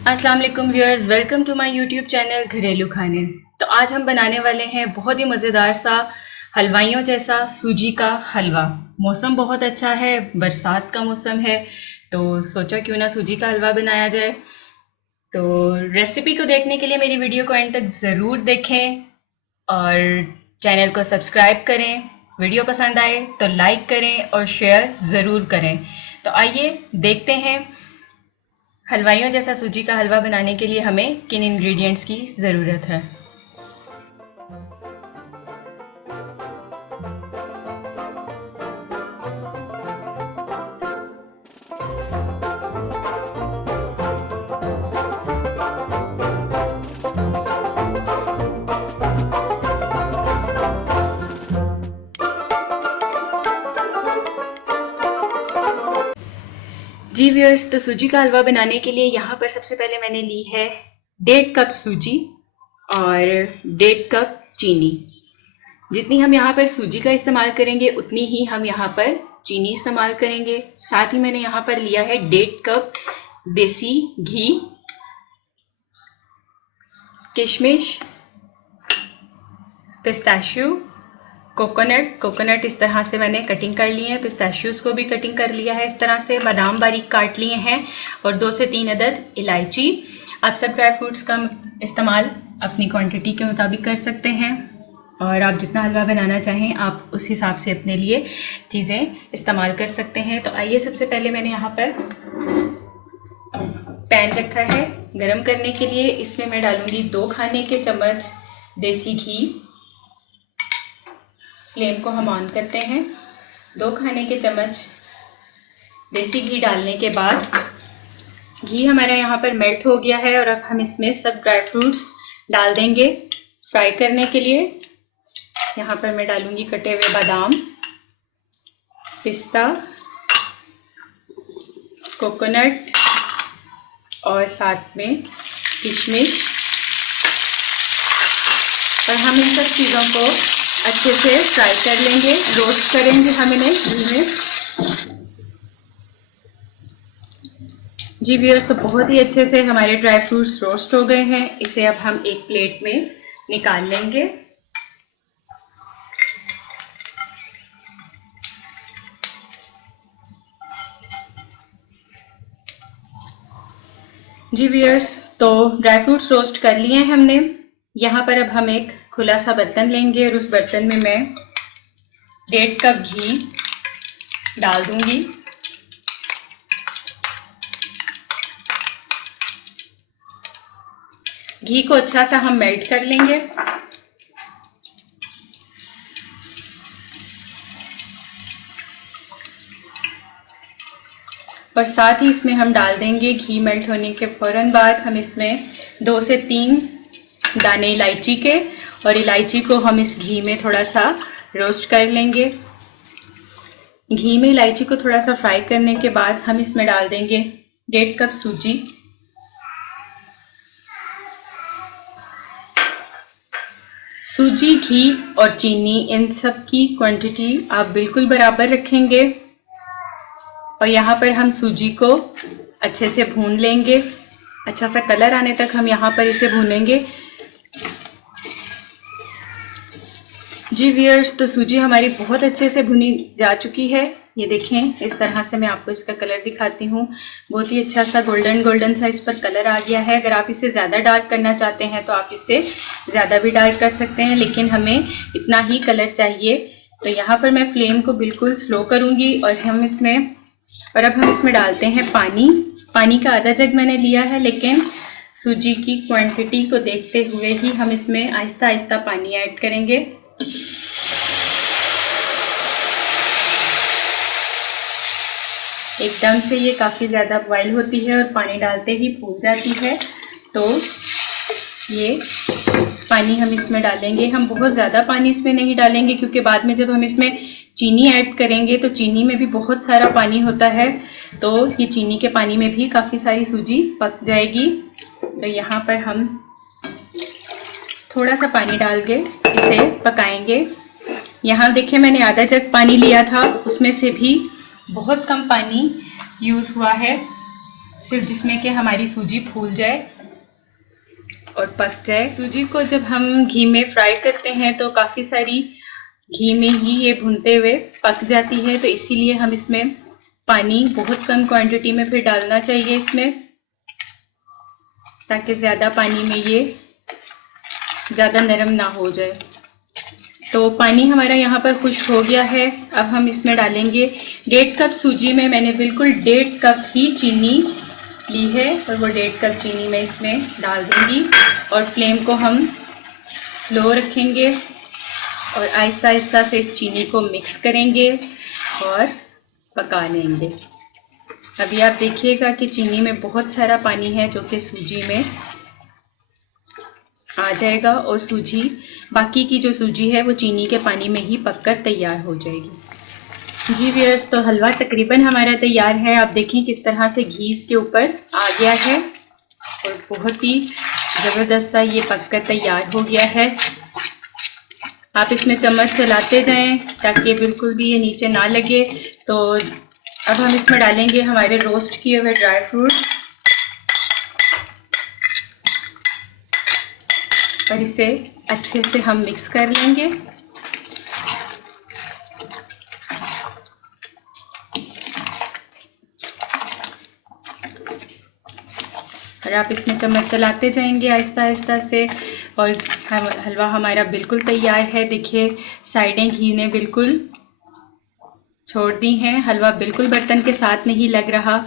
अस्सलाम वालेकुम viewers, welcome to my YouTube channel घरेलू खाने। तो आज हम बनाने वाले हैं बहुत ही मज़ेदार सा हलवाइयों जैसा सूजी का हलवा। मौसम बहुत अच्छा है, बरसात का मौसम है, तो सोचा क्यों ना सूजी का हलवा बनाया जाए। तो रेसिपी को देखने के लिए मेरी वीडियो को एंड तक ज़रूर देखें और चैनल को सब्सक्राइब करें। वीडियो पसंद आए तो लाइक करें और शेयर ज़रूर करें। तो आइए देखते हैं हलवाइयों जैसा सूजी का हलवा बनाने के लिए हमें किन इंग्रेडिएंट्स की ज़रूरत है। जी व्यूअर्स, तो सूजी का हलवा बनाने के लिए यहाँ पर सबसे पहले मैंने ली है 1.5 कप सूजी और 1.5 कप चीनी। जितनी हम यहाँ पर सूजी का इस्तेमाल करेंगे उतनी ही हम यहाँ पर चीनी इस्तेमाल करेंगे। साथ ही मैंने यहाँ पर लिया है 1.5 कप देसी घी, किशमिश, पिस्ताशियो, कोकोनट इस तरह से मैंने कटिंग कर लिए हैं। पिस्ताशियोज को भी कटिंग कर लिया है इस तरह से। बादाम बारीक काट लिए हैं और 2 से 3 अदद इलायची। आप सब ड्राई फ्रूट्स का इस्तेमाल अपनी क्वांटिटी के मुताबिक कर सकते हैं और आप जितना हलवा बनाना चाहें आप उस हिसाब से अपने लिए चीज़ें इस्तेमाल कर सकते हैं। तो आइए, सबसे पहले मैंने यहाँ पर पैन रखा है गरम करने के लिए। इसमें मैं डालूँगी 2 खाने के चम्मच देसी घी। फ्लेम को हम ऑन करते हैं। 2 खाने के चम्मच देसी घी डालने के बाद घी हमारा यहाँ पर मेल्ट हो गया है और अब हम इसमें सब ड्राई फ्रूट्स डाल देंगे फ्राई करने के लिए। यहाँ पर मैं डालूँगी कटे हुए बादाम, पिस्ता, कोकोनट और साथ में किशमिश। और हम इन सब चीज़ों को अच्छे से फ्राई कर लेंगे, रोस्ट करेंगे हम इन्हें घी में। जी व्यूअर्स, तो बहुत ही अच्छे से हमारे ड्राई फ्रूट्स रोस्ट हो गए हैं। इसे अब हम एक प्लेट में निकाल लेंगे। जी व्यूअर्स, तो ड्राई फ्रूट्स रोस्ट कर लिए हैं हमने। यहाँ पर अब हम एक खुला सा बर्तन लेंगे और उस बर्तन में मैं 1.5 कप घी डाल दूंगी। घी को अच्छा सा हम मेल्ट कर लेंगे। और साथ ही इसमें हम डाल देंगे, घी मेल्ट होने के फ़ौरन बाद हम इसमें 2 से 3 दाने इलायची के, और इलायची को हम इस घी में थोड़ा सा रोस्ट कर लेंगे। घी में इलायची को थोड़ा सा फ्राई करने के बाद हम इसमें डाल देंगे 1.5 कप सूजी। सूजी, घी और चीनी, इन सब की क्वांटिटी आप बिल्कुल बराबर रखेंगे। और यहाँ पर हम सूजी को अच्छे से भून लेंगे। अच्छा सा कलर आने तक हम यहाँ पर इसे भूनेंगे। जी व्यूअर्स, तो सूजी हमारी बहुत अच्छे से भुनी जा चुकी है। ये देखें, इस तरह से मैं आपको इसका कलर दिखाती हूँ। बहुत ही अच्छा सा गोल्डन सा इस पर कलर आ गया है। अगर आप इसे ज़्यादा डार्क करना चाहते हैं तो आप इसे ज़्यादा भी डार्क कर सकते हैं, लेकिन हमें इतना ही कलर चाहिए। तो यहाँ पर मैं फ्लेम को बिल्कुल स्लो करूँगी और अब हम इसमें डालते हैं पानी का आधा जग मैंने लिया है, लेकिन सूजी की क्वांटिटी को देखते हुए ही हम इसमें आहिस्ता आहिस्ता पानी ऐड करेंगे। एकदम से ये काफ़ी ज़्यादा बॉयल होती है और पानी डालते ही फूल जाती है। तो ये पानी हम इसमें डालेंगे। हम बहुत ज़्यादा पानी इसमें नहीं डालेंगे क्योंकि बाद में जब हम इसमें चीनी ऐड करेंगे तो चीनी में भी बहुत सारा पानी होता है, तो ये चीनी के पानी में भी काफ़ी सारी सूजी पक जाएगी। तो यहाँ पर हम थोड़ा सा पानी डाल के इसे पकाएंगे। यहाँ देखिए, मैंने आधा जग पानी लिया था, उसमें से भी बहुत कम पानी यूज़ हुआ है। सिर्फ जिसमें कि हमारी सूजी फूल जाए और पक जाए। सूजी को जब हम घी में फ्राई करते हैं तो काफ़ी सारी घी में ही ये भूनते हुए पक जाती है, तो इसीलिए हम इसमें पानी बहुत कम क्वांटिटी में फिर डालना चाहिए इसमें, ताकि ज़्यादा पानी में ये ज़्यादा नरम ना हो जाए। तो पानी हमारा यहाँ पर खुश्क हो गया है। अब हम इसमें डालेंगे 1.5 कप सूजी में मैंने बिल्कुल 1.5 कप ही चीनी ली है, और वो 1.5 कप चीनी मैं इसमें डाल दूँगी और फ्लेम को हम स्लो रखेंगे और आहिस्ता आहिस्ता से इस चीनी को मिक्स करेंगे और पका लेंगे। अभी आप देखिएगा कि चीनी में बहुत सारा पानी है जो कि सूजी में आ जाएगा, और सूजी बाकी की जो सूजी है वो चीनी के पानी में ही पककर तैयार हो जाएगी। जी व्यूअर्स, तो हलवा तकरीबन हमारा तैयार है। आप देखें किस तरह से घी इसके ऊपर आ गया है और बहुत ही ज़बरदस्त सा ये पककर तैयार हो गया है। आप इसमें चम्मच चलाते जाएं ताकि बिल्कुल भी ये नीचे ना लगे। तो अब हम इसमें डालेंगे हमारे रोस्ट किए हुए ड्राई फ्रूट्स और इसे अच्छे से हम मिक्स कर लेंगे। और आप इसमें चम्मच चलाते जाएंगे आहिस्ता आहिस्ता से, और हलवा हमारा बिल्कुल तैयार है। देखिए साइडें घी ने बिल्कुल छोड़ दी हैं, हलवा बिल्कुल बर्तन के साथ नहीं लग रहा।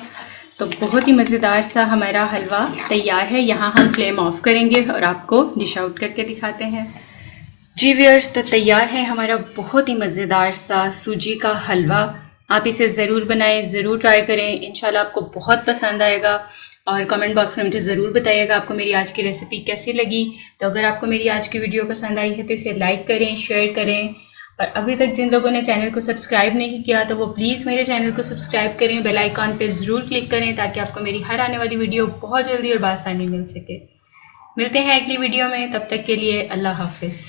तो बहुत ही मज़ेदार सा हमारा हलवा तैयार है। यहाँ हम फ्लेम ऑफ करेंगे और आपको डिश आउट करके दिखाते हैं। जी व्यूअर्स, तो तैयार है हमारा बहुत ही मज़ेदार सा सूजी का हलवा। आप इसे ज़रूर बनाएं, ज़रूर ट्राई करें, इंशाल्लाह आपको बहुत पसंद आएगा। और कमेंट बॉक्स में मुझे ज़रूर बताइएगा आपको मेरी आज की रेसिपी कैसी लगी। तो अगर आपको मेरी आज की वीडियो पसंद आई है तो इसे लाइक करें, शेयर करें, और अभी तक जिन लोगों ने चैनल को सब्सक्राइब नहीं किया तो वो प्लीज़ मेरे चैनल को सब्सक्राइब करें, बेल आइकॉन पे ज़रूर क्लिक करें ताकि आपको मेरी हर आने वाली वीडियो बहुत जल्दी और बासानी मिल सके। मिलते हैं अगली वीडियो में, तब तक के लिए अल्लाह हाफिज़।